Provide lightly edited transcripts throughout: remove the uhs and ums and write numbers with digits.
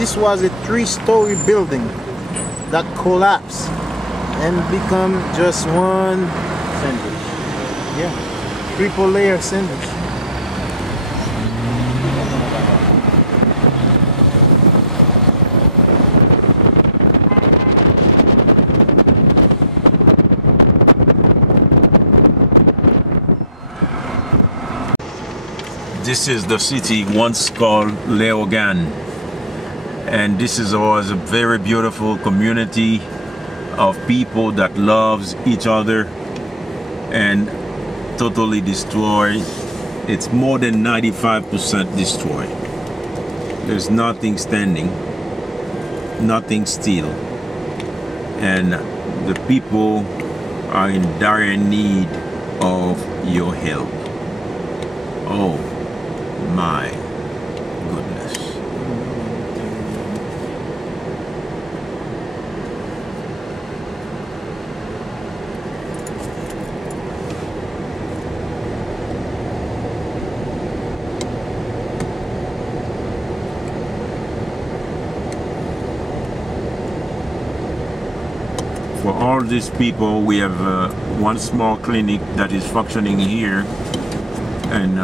this was a 3-story building that collapsed and become just one sandwich. Yeah, triple layer sandwich. This is the city once called Leogane, and this was a very beautiful community of people that loves each other, and totally destroyed. It's more than 95% destroyed. There's nothing standing, nothing still, and the people are in dire need of your help. Oh my goodness. For all these people, we have one small clinic that is functioning here, and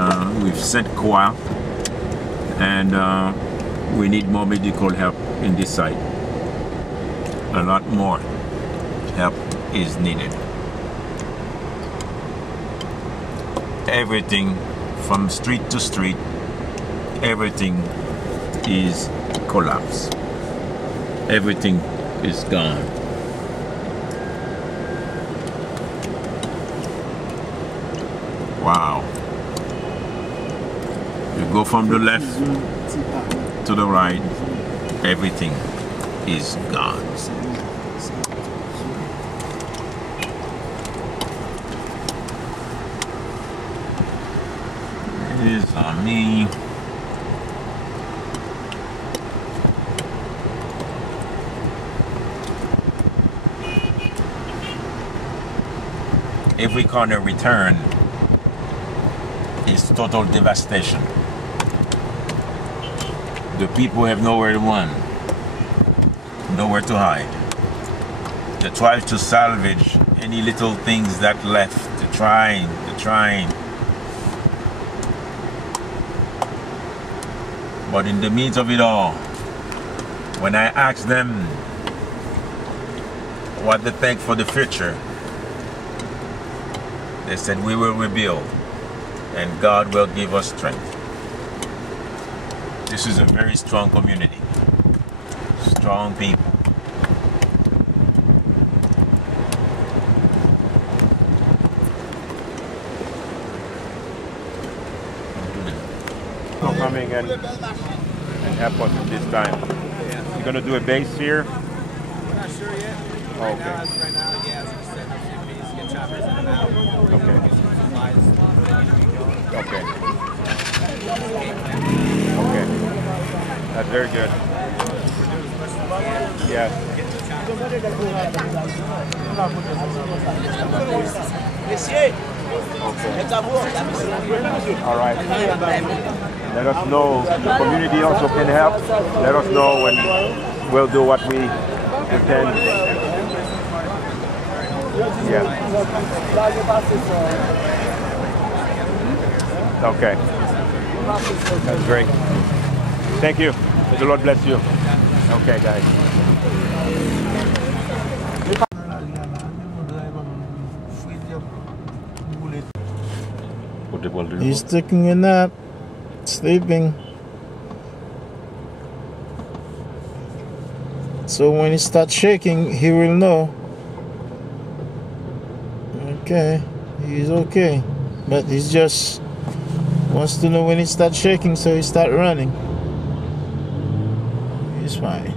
we've sent choir, and we need more medical help in this site. A lot more help is needed. Everything from street to street, everything is collapsed. Everything is gone. Wow. You go from the left to the right, everything is gone. Here's on me. If we can't return, it's total devastation. The people have nowhere to run, nowhere to hide. They try to salvage any little things that left. They're trying. But in the midst of it all, when I asked them what they think for the future, they said we will rebuild and God will give us strength. This is a very strong community, strong people. Coming and help us at this time. You're gonna do a base here? We're not sure yet. Oh, okay. Right now, yeah, as we said, a few meetings, get choppers in and out. Okay. Okay. Okay. That's very good. Yes. Okay. All right. Let us know. The community also can help. Let us know when we'll do what we can. Yeah. Okay. That's great. Thank you. May the Lord bless you. Okay, guys. He's taking a nap, sleeping. So when he starts shaking, he will know. Okay, he's okay. But he's just wants to know when he starts shaking, so he start running. He's fine.